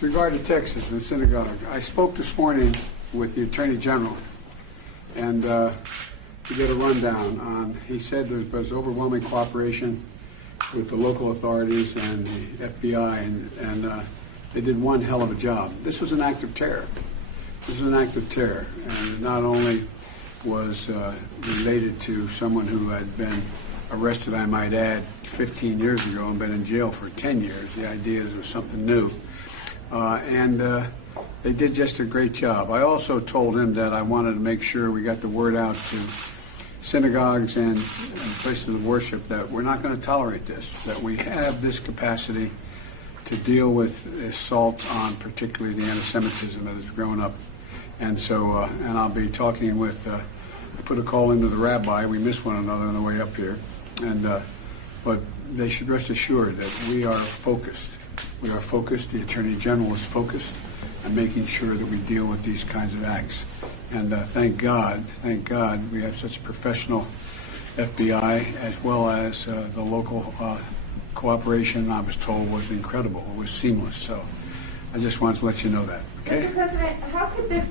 With regard to Texas and the synagogue, I spoke this morning with the Attorney General, and to get a rundown on, he said there was overwhelming cooperation with the local authorities and the FBI, and they did one hell of a job. This was an act of terror. This was an act of terror, and it not only was related to someone who had been arrested, I might add, 15 years ago and been in jail for 10 years. The idea is it was something new. They did just a great job. I also told him that I wanted to make sure we got the word out to synagogues and places of worship that we're not going to tolerate this, that we have this capacity to deal with assault on particularly the anti-Semitism that has grown up. And so, and I'll be talking with, I put a call into the rabbi. We missed one another on the way up here. But they should rest assured that we are focused. We are focused. The Attorney General is focused on making sure that we deal with these kinds of acts. And thank God, we have such a professional FBI, as well as the local cooperation, I was told, was incredible. It was seamless. So I just wanted to let you know that. Okay? Mr. President, how could this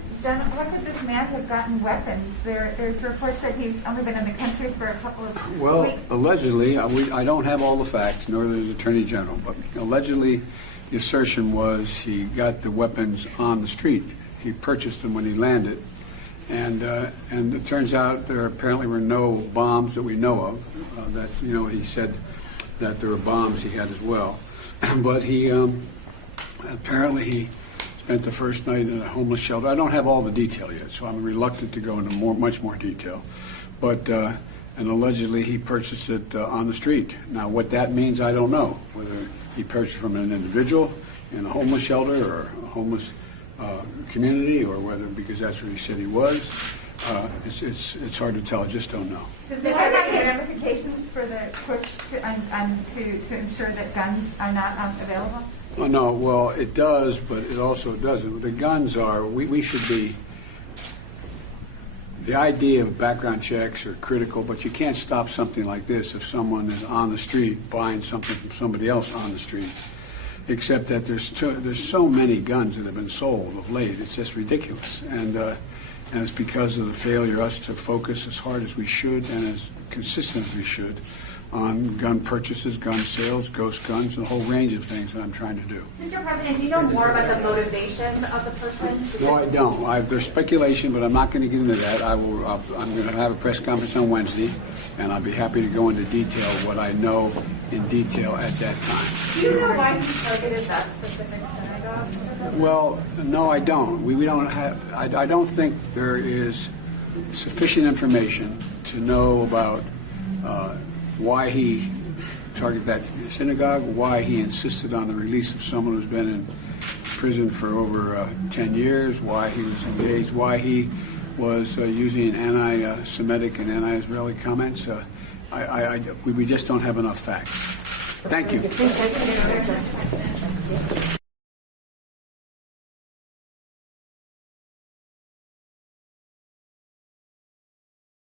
man have gotten weapons? There's reports that he's only been in the country for a couple of weeks. Well, allegedly, I don't have all the facts, nor the Attorney General, but allegedly the assertion was he got the weapons on the street. He purchased them when he landed. And it turns out there apparently were no bombs that we know of. That, you know, he said that there were bombs he had as well. But he apparently he spent the first night in a homeless shelter. I don't have all the detail yet, so I'm reluctant to go into much more detail. But and allegedly he purchased it on the street. Now, what that means, I don't know. Whether he purchased from an individual in a homeless shelter or a homeless community, or whether because that's where he said he was, it's hard to tell. I just don't know. Does this have any ramifications for the push to ensure that guns are not available? Oh, no, well, it does, but it also doesn't. The guns are, we should be, the idea of background checks are critical, but you can't stop something like this if someone is on the street buying something from somebody else on the street, except that there's so many guns that have been sold of late. It's just ridiculous. And it's because of the failure us to focus as hard as we should and as consistent as we should on gun purchases, gun sales, ghost guns, and a whole range of things that I'm trying to do. Mr. President, do you know more about the motivation of the person? No, I don't. There's speculation, but I'm not going to get into that. I'm going to have a press conference on Wednesday, and I'll be happy to go into detail what I know in detail at that time. Do you know why he targeted that specific synagogue? Well, no, I don't. We don't have. I don't think there is sufficient information to know about why he targeted that synagogue, why he insisted on the release of someone who's been in prison for over 10 years, why he was engaged, why he was using anti-Semitic and anti-Israeli comments. We just don't have enough facts. Thank you.